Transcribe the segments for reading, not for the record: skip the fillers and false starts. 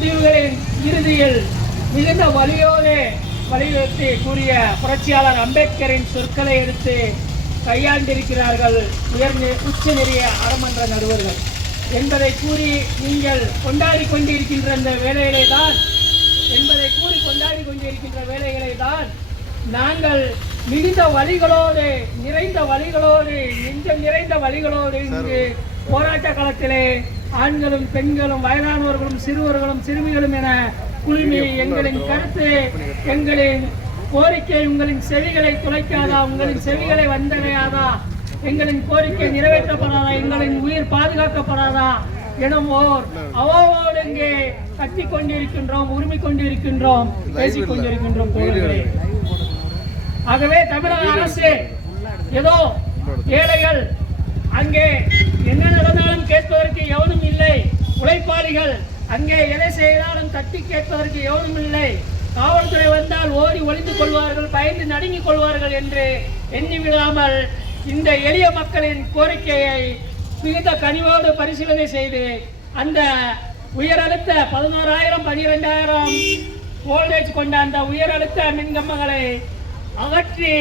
முடிவுகளின் இறுதியில் மிகுந்த வலியுறுத்தி கூறிய புரட்சியாளர் அம்பேத்கரின் சொற்களை எடுத்து கையாண்டிருக்கிறார்கள் உச்சநெறிய அறமன்ற நடுவர்கள் என்பதை கூறி நீங்கள் கொண்டாடி கொண்டிருக்கின்ற இந்த வேலைகளை தான் நாங்கள் மிகுந்த வழிகளோடு நெஞ்சம் நிறைந்த வழிகளோடு இங்கு போராட்ட களத்திலே ஆண்களும் பெண்களும் வயதானவர்களும் சிறுவர்களும் சிறுமிகளும் என குழுமி எங்களின் கருத்து எங்களின் கோரிக்கை உங்களின் செவிகளை துளைக்காதா, உங்களின் செவிகளை வந்தடையாதா, எங்களின் கோரிக்கை நிறைவேற்றப்படாதா, எங்களின் உயிர் பாதுகாக்கப்படாதா எனவோர் அவோடு இங்கே கத்திக் கொண்டிருக்கின்றோம், உரிமை கொண்டிருக்கின்றோம், பேசிக் கொண்டிருக்கின்றோம் தோழர்களே. ஆகவே தமிழக அரசு ஏதோ ஏழைகள் அங்கே என்ன நடந்தாலும் கேட்பதற்கு எவனும் இல்லை, உழைப்பாளிகள் அங்கே எதை செய்தாலும் தட்டி கேட்பதற்கு எவனும் இல்லை, காவல்துறை வந்தால் ஓடி ஒளிந்து கொள்வார்கள், பயந்து நடுங்கிக் கொள்வார்கள் என்று எண்ணிவிடாமல் இந்த எளிய மக்களின் கோரிக்கையை மிகுந்த கனிவோடு பரிசீலனை செய்து அந்த உயரழுத்த 11,000 12,000 வோல்டேஜ் கொண்ட அந்த உயரழுத்த மின்கம்பங்களை அகற்றி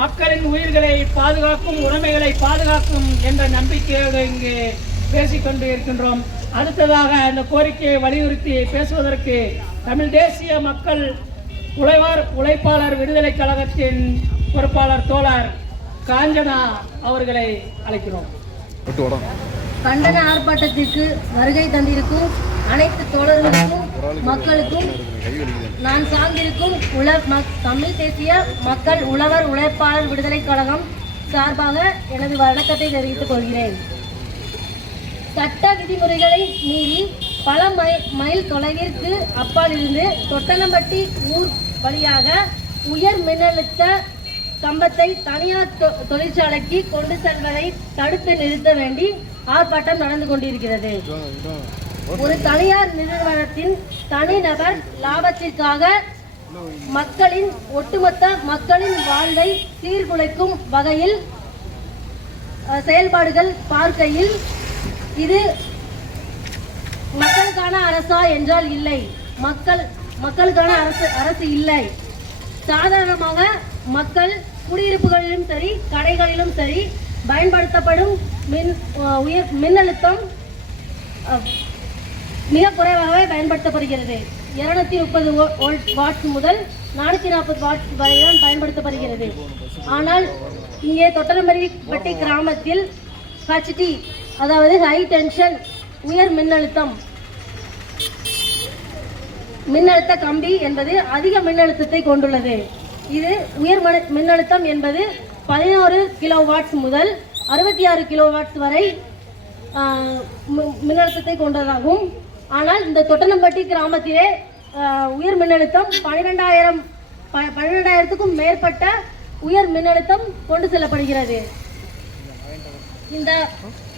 மக்களின் உயிர்களை பாதுகாக்கும், உடைமைகளை பாதுகாக்கும் என்ற நம்பிக்கையோடு இங்கு பேசிக்கொண்டு இருக்கின்றோம். அடுத்ததாக அந்த கோரிக்கையை வலியுறுத்தி பேசுவதற்கு தமிழ் தேசிய மக்கள் உழைப்பாளர் விடுதலை கழகத்தின் பொறுப்பாளர் தோழர் காஞ்சனா அவர்களை அழைக்கிறோம். கண்டன ஆர்ப்பாட்டத்திற்கு வருகை தந்திருக்கும் அனைத்து தோழர்களுக்கும் மக்களுக்கும் நான் சார்ந்திருக்கும் தமிழ் தேசிய மக்கள் உழைப்பாளர் விடுதலை கழகம் சார்பாக எனது வணக்கத்தை தெரிவித்துக் கொள்கிறேன். சட்ட விதிமுறைகளை மீறி பல மைல் தொலைவிற்கு அப்பால் இருந்து தொட்டனம்பட்டி ஊர் வழியாக உயர் மின்னழுத்த கம்பத்தை தனியார் தொழிற்சாலைக்கு கொண்டு செல்வதை தடுத்து நிறுத்த வேண்டி ஆர்ப்பாட்டம் நடந்து கொண்டிருக்கிறது. ஒரு தனியார் நிறுவனத்தின் தனிநபர் லாபத்திற்காக ஒட்டுமொத்த மக்களின் வாழ்வை சீர்குலைக்கும் வகையில் செயல்பாடுகள் பார்க்கையில் இது மக்களுக்கான அரசா என்றால் இல்லை, மக்களுக்கான அரசு இல்லை. சாதாரணமாக மக்கள் குடியிருப்புகளிலும் சரி கடைகளிலும் சரி பயன்படுத்தப்படும் மின்னழுத்தம் மிக குறைவாகவே பயன்படுத்தப்படுகிறது. 230 வாட்ஸ் முதல் 440 வாட்ஸ் வரைதான் பயன்படுத்தப்படுகிறது. ஆனால் இங்கே தொட்டனம்பட்டி கிராமத்தில் HT அதாவது ஹை டென்ஷன் உயர் மின்னழுத்த கம்பி என்பது அதிக மின்னழுத்தத்தை கொண்டுள்ளது. இது உயர் மின்னழுத்தம் என்பது 11 கிலோவாட்ஸ் முதல் 66 கிலோவாட்ஸ் வரை மின்னழுத்தத்தை கொண்டதாகும். ஆனால் இந்த தொட்டனம்பட்டி கிராமத்திலே உயர் மின்னழுத்தம் 12,000க்கும் மேற்பட்ட உயர் மின்னழுத்தம் கொண்டு செல்லப்படுகிறது.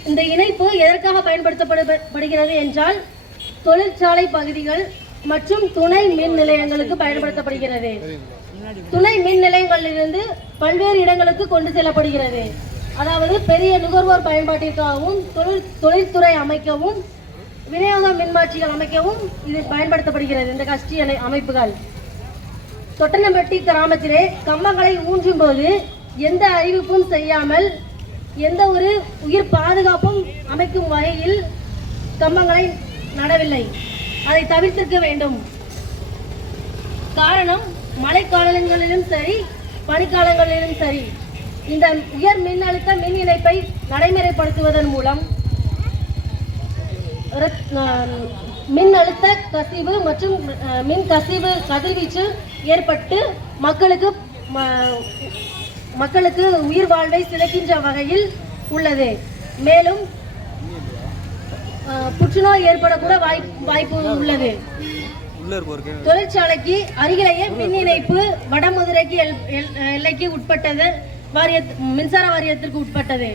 இந்த இணைப்பு எதற்காக பயன்படுத்தப்படுகிறது என்றால் தொழிற்சாலை பகுதிகள் மற்றும் துணை மின் நிலையங்களுக்கு பயன்படுத்தப்படுகிறது. துணை மின் நிலையங்களிலிருந்து பல்வேறு இடங்களுக்கு கொண்டு செல்லப்படுகிறது. அதாவது பெரிய நுகர்வோர் பயன்பாட்டிற்காகவும் தொழில்துறை அமைக்கவும் விநியோக மின்மாற்றிகள் அமைக்கவும் இது பயன்படுத்தப்படுகிறது. இந்த கஷ்டி அமைப்புகள் தொட்டனம்பட்டி கிராமத்திலே கம்பங்களை ஊன்றும் போது எந்த அறிவிப்பும் செய்யாமல் எந்த ஒரு உயிர் பாதுகாப்பும் அமைக்கும் வகையில் கம்பங்களை நடவில்லை. அதை தவிர்த்திருக்க வேண்டும். காரணம் மழைக்காலங்களிலும் சரி பனிக்காலங்களிலும் சரி இந்த உயர் மின்னழுத்த மின் இணைப்பை நடைமுறைப்படுத்துவதன் மூலம் மின்னழுத்த கசிவு மற்றும் மின் கசிவு கதிர்வீச்சு ஏற்பட்டு மக்களுக்கு உயிர் வாழ்வை சிதைக்கின்ற வகையில் உள்ளது. மேலும் புற்றுநோய் ஏற்படக்கூட வாய்ப்பு உள்ளது. தொழிற்சாலைக்கு அருகிலேயே மின் இணைப்பு வடமதுரைக்கு எல்லைக்கு உட்பட்டது மின்சார வாரியத்திற்கு உட்பட்டது.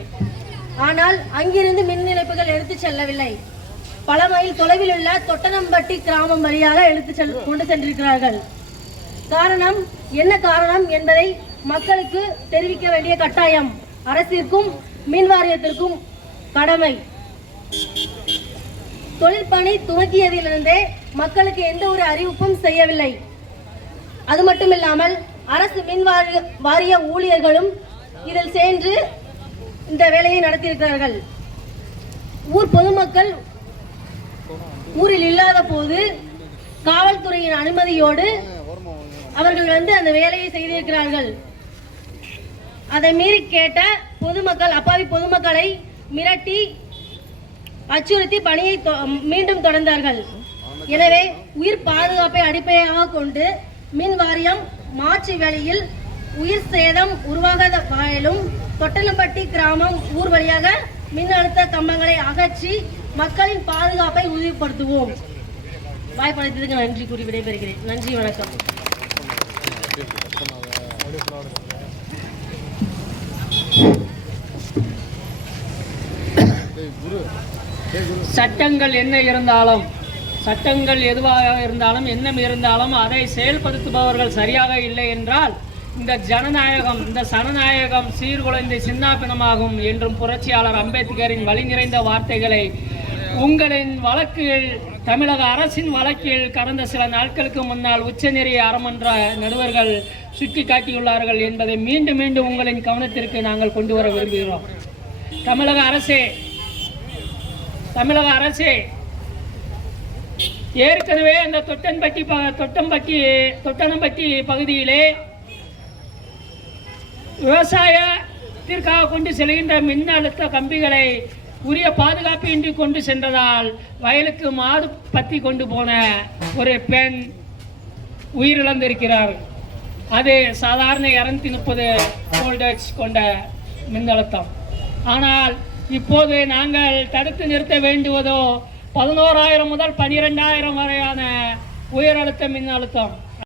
ஆனால் அங்கிருந்து மின் இணைப்புகள் எடுத்து செல்லவில்லை. பல மைல் தொலைவில் உள்ள தொட்டனம்பட்டி கிராமம் வழியாக கொண்டு சென்றிருக்கிறார்கள். காரணம் என்ன காரணம் என்பதை மக்களுக்கு தெரிவிக்க வேண்டிய கட்டாயம் அரசிற்கும் மின் வாரியத்திற்கும் கடமை. தொழிற்பணி துவக்கியதிலிருந்தே மக்களுக்கு எந்த ஒரு அறிவிப்பும் செய்யவில்லை. அது மட்டுமில்லாமல் அரசு மின் வாரிய ஊழியர்களும் இதில் சென்று இந்த வேலையை நடத்தியிருக்கிறார்கள். ஊர் பொதுமக்கள் ஊரில் இல்லாத போது காவல்துறையின் அனுமதியோடு அவர்கள் அந்த வேலையை செய்திருக்கிறார்கள். அதை மீறி கேட்ட பொதுமக்கள், அப்பாவி பொதுமக்களை மிரட்டி அச்சுறுத்தி பணியை மீண்டும் தொடர்ந்தார்கள். எனவே உயிர் பாதுகாப்பை அடிப்படையாக கொண்டு மின் வாரியம் மாற்று வேளையில் உயிர் சேதம் உருவாகாத வகையிலும் தொட்டனப்பட்டி கிராமம் ஊர் வழியாக மின் அழுத்த கம்பங்களை அகற்றி மக்களின் பாதுகாப்பை உறுதிப்படுத்துவோம். வாய்ப்பளித்ததுக்கு நன்றி கூறி விடைபெறுகிறேன். நன்றி, வணக்கம். சட்டங்கள் என்ன இருந்தாலும், சட்டங்கள் எதுவாக இருந்தாலும், என்ன இருந்தாலும் அதை செயல்படுத்துபவர்கள் சரியாக இல்லை என்றால் இந்த ஜனநாயகம், இந்த சனநாயகம் சீர்குலைந்து சின்னாபினமாகும் என்றும் புரட்சியாளர் அம்பேத்கரின் வழி நிறைந்த வார்த்தைகளை உங்களின் வழக்கில், தமிழக அரசின் வழக்கில் கடந்த சில நாட்களுக்கு முன்னால் உச்சநீதிமன்ற அறமன்ற நடுவர்கள் சுட்டி காட்டியுள்ளார்கள் என்பதை மீண்டும் மீண்டும் உங்களின் கவனத்திற்கு நாங்கள் கொண்டு வர விரும்புகிறோம். தமிழக அரசே ஏற்கனவே அந்த தொட்டனம்பட்டி பகுதியிலே விவசாயத்திற்காக கொண்டு செல்கின்ற மின் அழுத்த கம்பிகளை உரிய பாதுகாப்பு இன்றி கொண்டு சென்றதால் வயலுக்கு மாடு பத்தி கொண்டு போன ஒரு பெண் உயிரிழந்திருக்கிறார். அது சாதாரண 230 வோல்டேஜ் கொண்ட மின்னழுத்தம். ஆனால் இப்போது நாங்கள் தடுத்து நிறுத்த வேண்டுவதோ 11,000 முதல் 12,000 வரையான உயர் அழுத்த மின்னழுத்தம்.